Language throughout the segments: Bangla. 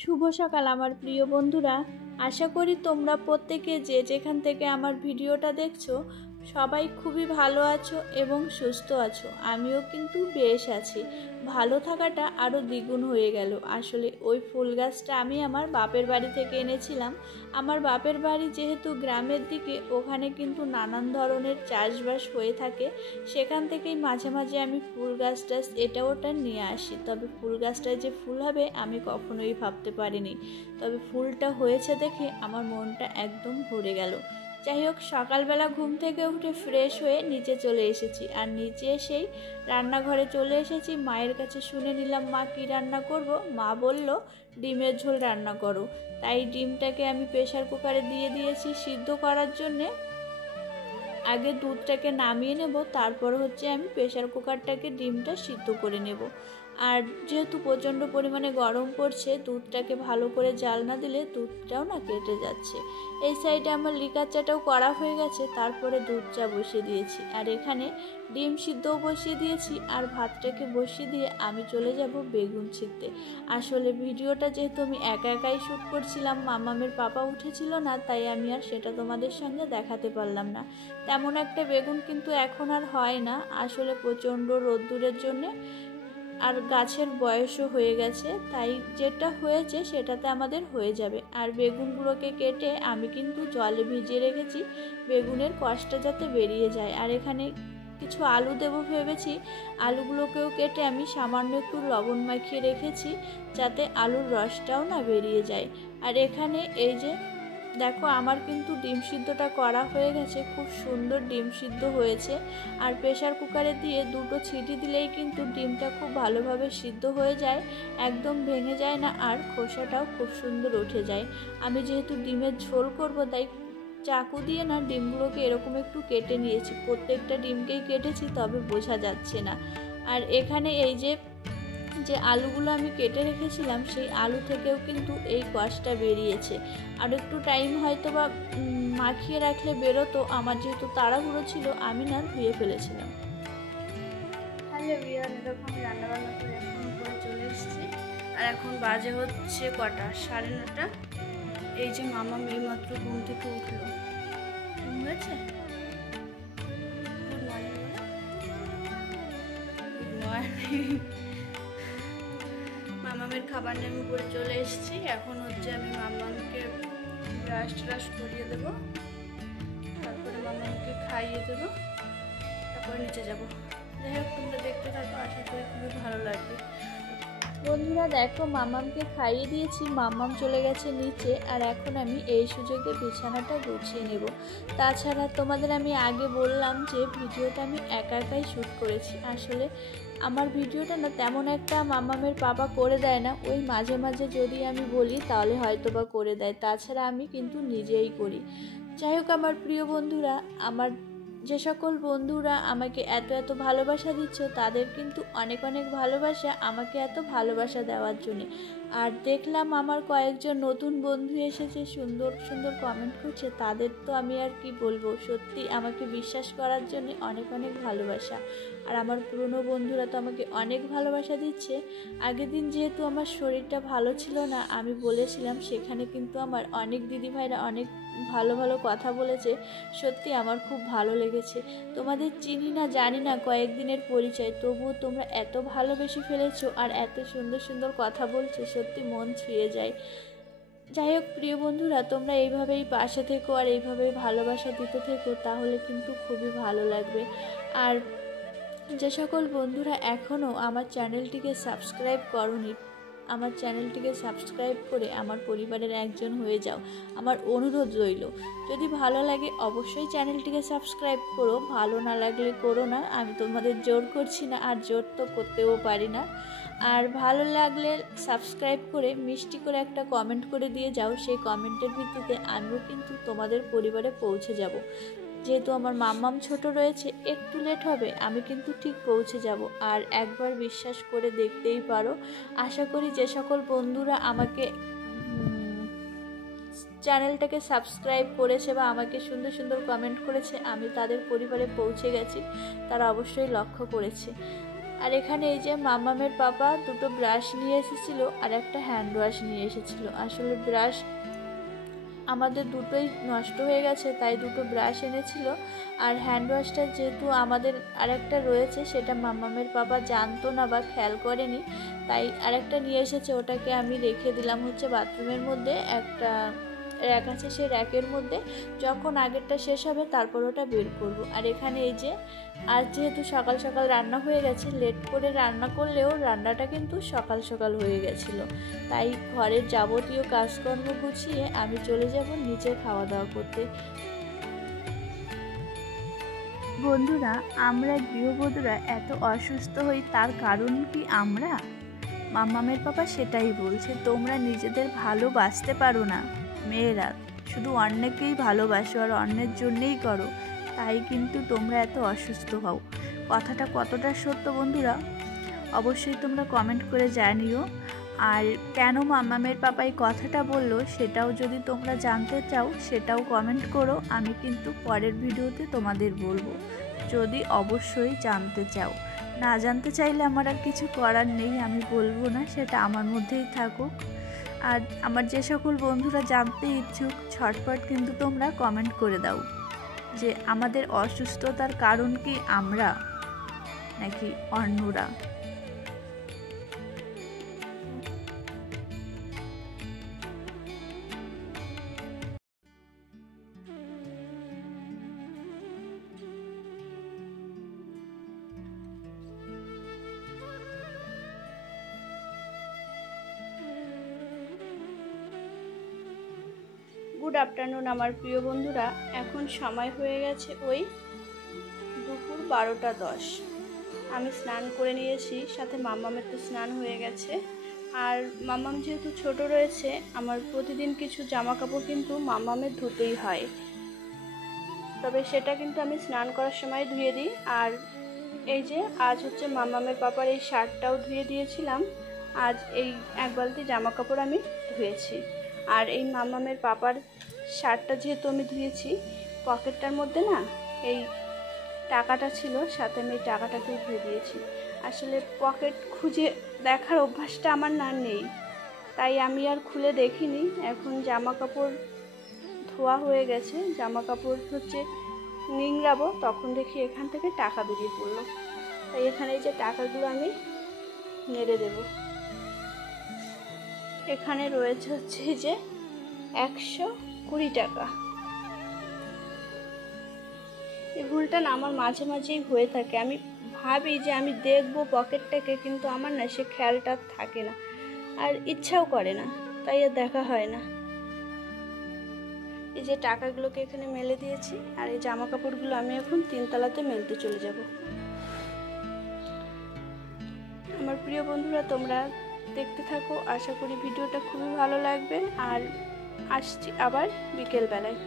শুভ সকাল আমার প্রিয় বন্ধুরা। আশা করি তোমরা প্রত্যেকে যে যেখান থেকে আমার ভিডিওটা দেখছো সবাই খুবই ভালো আছো এবং সুস্থ আছো। আমিও কিন্তু বেশ আছি। ভালো থাকাটা আরও দ্বিগুণ হয়ে গেল। আসলে ওই ফুল গাছটা আমি আমার বাপের বাড়ি থেকে এনেছিলাম। আমার বাপের বাড়ি যেহেতু গ্রামের দিকে, ওখানে কিন্তু নানান ধরনের চাষবাস হয়ে থাকে। সেখান থেকেই মাঝে মাঝে আমি ফুল গাছটা এটা ওটা নিয়ে আসি। তবে ফুল গাছটায় যে ফুল হবে আমি কখনোই ভাবতে পারিনি। তবে ফুলটা হয়েছে দেখে আমার মনটা একদম ভরে গেল। যাই হোক, সকালবেলা ঘুম থেকে উঠে ফ্রেশ হয়ে নিচে চলে এসেছি। আর নিচে এসেই রান্নাঘরে চলে এসেছি। মায়ের কাছে শুনে নিলাম মা কী রান্না করব। মা বলল ডিমের ঝোল রান্না করো। তাই ডিমটাকে আমি প্রেসার কুকারে দিয়ে দিয়েছি সিদ্ধ করার জন্যে। আগে দুধটাকে নামিয়ে নেব, তারপর আমি প্রেসার কুকারটাকে ডিমটা সিদ্ধ করে নেব। আর যেহেতু প্রচণ্ড পরিমাণে গরম পড়ছে, দুধটাকে ভালো করে জাল না দিলে দুধটাও না কেটে যাচ্ছে। এই সাইডে আমার লিকার চাটাও করা হয়ে গেছে, তারপরে দুধ চা বসিয়ে দিয়েছি। আর এখানে ডিম সিদ্ধও বসিয়ে দিয়েছি। আর ভাতটাকে বসিয়ে দিয়ে আমি চলে যাব বেগুন ছিঁড়তে। আসলে ভিডিওটা যেহেতু আমি একা একাই শ্যুট করছিলাম, মামামের পাপা উঠেছিল না, তাই আমি আর সেটা তোমাদের সঙ্গে দেখাতে পারলাম না। তেমন একটা বেগুন কিন্তু এখন আর হয় না, আসলে প্রচণ্ড রোদ্দুরের জন্যে, আর গাছের বয়সও হয়ে গেছে। তাই যেটা হয়েছে সেটাতে আমাদের হয়ে যাবে। আর বেগুনগুলোকে কেটে আমি কিন্তু জলে ভিজিয়ে রেখেছি, বেগুনের কষটা যাতে বেরিয়ে যায়। আর এখানে কিছু আলু দেবো ভেবেছি। আলুগুলোকেও কেটে আমি সামান্য একটু লবণ মাখিয়ে রেখেছি, যাতে আলুর রসটাও না বেরিয়ে যায়। আর এখানে এই যে দেখো, আমার কিন্তু ডিম সিদ্ধটা করা হয়ে গেছে। খুব সুন্দর ডিম সিদ্ধ হয়েছে। আর প্রেসার কুকারে দিয়ে দুটো সিটি দিলেই কিন্তু ডিমটা খুব ভালোভাবে সিদ্ধ হয়ে যায়, একদম ভেঙে যায় না, আর খোসাটাও খুব সুন্দর উঠে যায়। আমি যেহেতু ডিমের ঝোল করব, তাই চাকু দিয়ে না ডিমগুলোকে এরকম একটু কেটে নিয়েছি। প্রত্যেকটা ডিমকেই কেটেছি, তবে বোঝা যাচ্ছে না। আর এখানে এই যে আলুগুলো আমি কেটে রেখেছিলাম, সেই আলু থেকেও কিন্তু এই কষটা বেরিয়েছে। আর একটু টাইম হয়তো বা মাখিয়ে রাখলে বেরোতো। আমার যেহেতু তাড়াহুড়ো ছিল, আমি না ধুয়ে ফেলেছিলাম। হ্যালো বিয়ার, এরকম রান্নাবান্না করে এখন উপরে চলে এসেছি। আর এখন বাজে হচ্ছে কটা, 9:30। এই যে মামা মেয়ে মাত্র ঘুম থেকে উঠলো। ঘুম হয়েছে? Good morning. Good morning. মামামের খাবার নিয়ে আমি উপরে চলে এসেছি। এখন আমি মামামকে ব্রাশ ট্রাশ করিয়ে দেবো, তারপরে মামামকে খাইয়ে দেবো, তারপরে নিচে যাব। যাই হোক, তোমরা দেখতে থাকো, আশা করি খুবই ভালো লাগবে। বন্ধুরা দেখো, মামামকে খাইয়ে দিয়েছি, মামাম চলে গেছে নিচে। আর এখন আমি এই সুযোগে বিছানাটা গুছিয়ে নেব। তাছাড়া তোমাদের আমি আগে বললাম যে ভিডিওটা আমি একা একাই শ্যুট করেছি। আসলে আমার ভিডিওটা না তেমন একটা মামামের পাপা করে দেয় না। ওই মাঝে মাঝে যদি আমি বলি তাহলে হয়তো বা করে দেয়, তাছাড়া আমি কিন্তু নিজেই করি। যাই হোক আমার প্রিয় বন্ধুরা, আমার যে সকল বন্ধুরা আমাকে এত এত ভালোবাসা দিচ্ছ, তাদের কিন্তু অনেক অনেক ভালোবাসা আমাকে এত ভালোবাসা দেওয়ার জন্য। আর দেখলাম আমার কয়েকজন নতুন বন্ধু এসেছে, সুন্দর সুন্দর কমেন্ট করছে। তাদের তো আমি আর কি বলবো, সত্যি আমাকে বিশ্বাস করার জন্য অনেক অনেক ভালোবাসা। আর আমার পুরনো বন্ধুরা তো আমাকে অনেক ভালোবাসা দিচ্ছে। আগের দিন যেহেতু আমার শরীরটা ভালো ছিল না, আমি বলেছিলাম, সেখানে কিন্তু আমার অনেক দিদিভাইরা অনেক ভালো ভালো কথা বলেছে। সত্যি আমার খুব ভালো লেগেছে। তোমাদের চিনি না জানি না, কয়েকদিনের পরিচয়, তবুও তোমরা এত ভালোবেসে ফেলেছো আর এত সুন্দর সুন্দর কথা বলছো, সত্যি মন ছুঁয়ে যায়। যাই হোক প্রিয় বন্ধুরা, তোমরা এইভাবেই পাশে থেকো আর এইভাবেই ভালোবাসা দিতে থেকো, তাহলে কিন্তু খুবই ভালো লাগবে। আর যে সকল বন্ধুরা এখনও আমার চ্যানেলটিকে সাবস্ক্রাইব করোনি, আমার চ্যানেলটিকে সাবস্ক্রাইব করে আমার পরিবারের একজন হয়ে যাও, আমার অনুরোধ রইল। যদি ভালো লাগে অবশ্যই চ্যানেলটিকে সাবস্ক্রাইব করো, ভালো না লাগলে করো না, আমি তোমাদের জোর করছি না, আর জোর তো করতেও পারি না। আর ভালো লাগলে সাবস্ক্রাইব করে মিষ্টি করে একটা কমেন্ট করে দিয়ে যাও। সেই কমেন্টের ভিত্তিতে আমিও কিন্তু তোমাদের পরিবারে পৌঁছে যাব। যেহেতু আমার মাম্মাম ছোট রয়েছে, একটু লেট হবে, আমি কিন্তু ঠিক পৌঁছে যাব। আর একবার বিশ্বাস করে দেখতেই পারো। আশা করি যে সকল বন্ধুরা আমাকে চ্যানেলটাকে সাবস্ক্রাইব করেছে বা আমাকে সুন্দর সুন্দর কমেন্ট করেছে, আমি তাদের পরিবারে পৌঁছে গেছি, তারা অবশ্যই লক্ষ্য করেছে। আর এখানে এই যে মামামের পাপা দুটো ব্রাশ নিয়ে এসেছিল আর একটা হ্যান্ড ওয়াশ নিয়ে এসেছিল। আসলে ব্রাশ আমাদের দুটোই নষ্ট হয়ে গেছে, তাই দুটো ব্রাশ এনেছিল। আর হ্যান্ড ওয়াশটা যেহেতু আমাদের আরেকটা রয়েছে, সেটা মামামের পাপা জানতো না বা খেয়াল করেনি, তাই আরেকটা নিয়ে এসেছে। ওটাকে আমি রেখে দিলাম হচ্ছে বাথরুমের মধ্যে, একটা র্যাক আছে, সেই র্যাকের মধ্যে। যখন আগেরটা শেষ হবে তারপর ওটা বের করব। আর এখানে এই যে আজ যেহেতু সকাল সকাল রান্না হয়ে গেছে, লেট করে রান্না করলেও রান্নাটা কিন্তু সকাল সকাল হয়ে গেছিলো, তাই ঘরের যাবতীয় কাজকর্ম গুছিয়ে আমি চলে যাব নিচে খাওয়া দাওয়া করতে। বন্ধুরা, আমরা গৃহবধূরা এত অসুস্থ হই, তার কারণ কি আমরা? মামামের পাপা সেটাই বলছে, তোমরা নিজেদের ভালোবাসতে পারো না মেয়েরা, শুধু অন্যকেই ভালোবাসো আর অন্যের জন্যেই করো, তাই কিন্তু তোমরা এত অসুস্থ হও। কথাটা কতটা সত্য বন্ধুরা অবশ্যই তোমরা কমেন্ট করে জানিও। আর কেন মামামের পাপা এই কথাটা বললো সেটাও যদি তোমরা জানতে চাও, সেটাও কমেন্ট করো। আমি কিন্তু পরের ভিডিওতে তোমাদের বলবো, যদি অবশ্যই জানতে চাও। না জানতে চাইলে আমার আর কিছু করার নেই, আমি বলবো না, সেটা আমার মধ্যেই থাকুক। আর আমার যে সকল বন্ধুরা জানতে ইচ্ছুক, ছটপট কিন্তু তোমরা কমেন্ট করে দাও যে আমাদের অসুস্থতার কারণ কি আমরা নাকি অন্যরা। গুড আফটারনুন আমার প্রিয় বন্ধুরা, এখন সময় হয়ে গেছে ওই দুপুর 12টা 10। আমি স্নান করে নিয়েছি, সাথে মামামের তো স্নান হয়ে গেছে। আর মামাম যেহেতু ছোট রয়েছে, আমার প্রতিদিন কিছু জামা কাপড় কিন্তু মামামের ধুতেই হয়, তবে সেটা কিন্তু আমি স্নান করার সময় ধুয়ে দিই। আর এই যে আজ হচ্ছে মামামের পাপার এই শার্টটাও ধুয়ে দিয়েছিলাম, আজ এই এক বালতি জামা কাপড় আমি ধুয়েছি। আর এই মামামের পাপার শার্টটা যেহেতু আমি ধুয়েছি, পকেটটার মধ্যে না এই টাকাটা ছিল, সাথে আমি এই টাকাটাকেও ধুয়ে দিয়েছি। আসলে পকেট খুঁজে দেখার অভ্যাসটা আমার না নেই, তাই আমি আর খুলে দেখিনি। এখন জামা কাপড় ধোয়া হয়ে গেছে, জামা কাপড় হচ্ছে নিংড়াবো, তখন দেখি এখান থেকে টাকা বেরিয়ে পড়লো। তাই এখানে এই যে টাকাগুলো আমি নেড়ে দেব। এখানে রয়েছে হচ্ছে যে 120 টাকা। এই ভুলটা না আমার মাঝে মাঝেই হয়ে থাকে, আমি ভাবি যে আমি দেখবো পকেটটাকে, কিন্তু আমার না সে খেয়ালটা থাকে না, আর ইচ্ছাও করে না, তাই আর দেখা হয় না। এই যে টাকাগুলোকে এখানে মেলে দিয়েছি, আর এই জামা কাপড়গুলো আমি এখন 3 তলাতে মেলতে চলে যাব। আমার প্রিয় বন্ধুরা, তোমরা দেখতে থাকো, আশা করি ভিডিওটা খুবই ভালো লাগবে। আর আসছি আবার বিকেলবেলায়।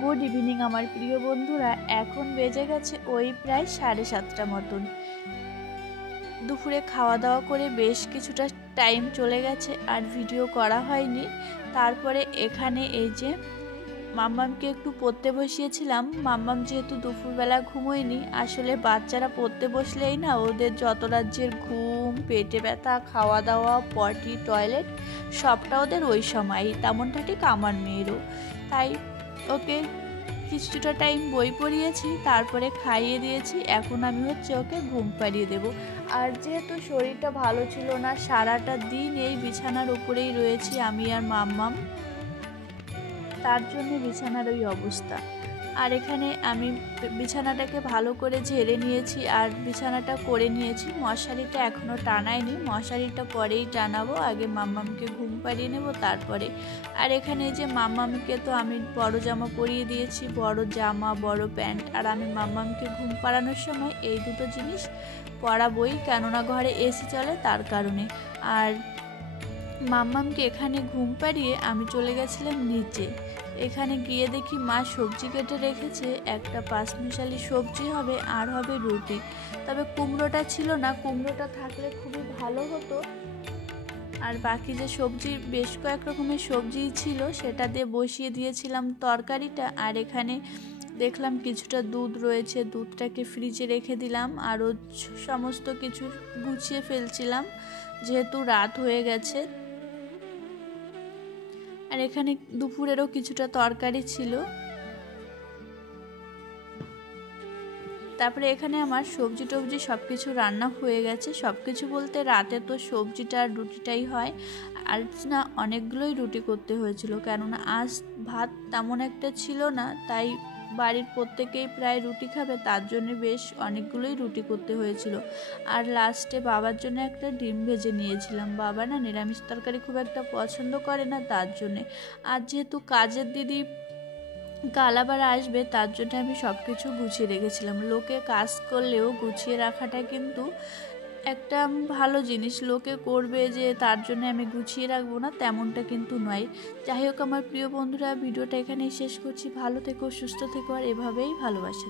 গুড ইভিনিং আমার প্রিয় বন্ধুরা, এখন বেজে গেছে ওই প্রায় 7:30 মতন। দুপুরে খাওয়া দাওয়া করে বেশ কিছুটা টাইম চলে গেছে আর ভিডিও করা হয়নি। তারপরে এখানে এই যে মাম্মামকে একটু পড়তে বসিয়েছিলাম। মাম্মাম যেহেতু দুপুরবেলা ঘুমোয়নি, আসলে বাচ্চারা পড়তে বসলেই না ওদের যত রাজ্যের ঘুম, পেটে ব্যথা, খাওয়া দাওয়া, পটি, টয়লেট সবটা ওদের ওই সময়ই, তেমনটা ঠিক আমার মেয়েরও। তাই ওকে কিছুটা টাইম বই পড়িয়েছি, তারপরে খাইয়ে দিয়েছি। এখন আমি হচ্ছে ওকে ঘুম পাড়িয়ে দেব। আর যেহেতু শরীরটা ভালো ছিল না, সারাটা দিন এই বিছানার উপরেই রয়েছি আমি আর মাম্মাম, তার জন্য বিছানার ওই অবস্থা। আর এখানে আমি বিছানাটাকে ভালো করে ঝেড়ে নিয়েছি আর বিছানাটা করে নিয়েছি। মশারিটা এখনও টানাইনি, মশারিটা পরেই টানাবো, আগে মাম্মামকে ঘুম পাড়িয়ে নেব তারপরে। আর এখানে যে মাম্মামকে তো আমি বড় জামা পরিয়ে দিয়েছি, বড় জামা, বড় প্যান্ট। আর আমি মাম্মামকে ঘুম পাড়ানোর সময় এই দুটো জিনিস পরাবই, কেননা ঘরে এসি চলে তার কারণে। আর মাম্মামকে এখানে ঘুম পাড়িয়ে আমি চলে গেছিলাম নিচে। এখানে গিয়ে দেখি মা সবজি কেটে রেখেছে, একটা পাঁচমিশালি সবজি হবে আর হবে রুটি। তবে কুমড়োটা ছিল না, কুমড়োটা থাকলে খুবই ভালো হতো। আর বাকি যে সবজি, বেশ কয়েক রকমের সবজি ছিল, সেটা দিয়ে বসিয়ে দিয়েছিলাম তরকারিটা। আর এখানে দেখলাম কিছুটা দুধ রয়েছে, দুধটাকে ফ্রিজে রেখে দিলাম। আরও সমস্ত কিছু গুছিয়ে ফেলছিলাম যেহেতু রাত হয়ে গেছে। আর এখানে দুপুরেরও কিছুটা তরকারি ছিল। তারপরে এখানে আমার সবজি টবজি সব কিছু রান্না হয়ে গেছে। সব কিছু বলতে রাতে তো সবজিটা আর রুটিটাই হয়, আর না অনেকগুলোই রুটি করতে হয়েছিল, কেননা আজ ভাত তেমন একটা ছিল না, তাই বাড়ির প্রত্যেকেই প্রায় রুটি খাবে, তার জন্য বেশ অনেকগুলোই রুটি করতে হয়েছিল। আর লাস্টে বাবার জন্য একটা ডিম ভেজে নিয়েছিলাম। বাবা না নিরামিষ তরকারি খুব একটা পছন্দ করে না, তার জন্যে। আর যেহেতু কাজের দিদি কাল আবার আসবে, তার জন্য আমি সব কিছু গুছিয়ে রেখেছিলাম। লোকে কাজ করলেও গুছিয়ে রাখাটা কিন্তু একটা ভালো জিনিস। লোকে করবে যে তার জন্য আমি গুছিয়ে রাখবো না, তেমনটা কিন্তু নয়। যাই হোক আমার প্রিয় বন্ধুরা, ভিডিওটা এখানেই শেষ করছি। ভালো থেকো, সুস্থ থেকো, আর এভাবেই ভালোবাসা।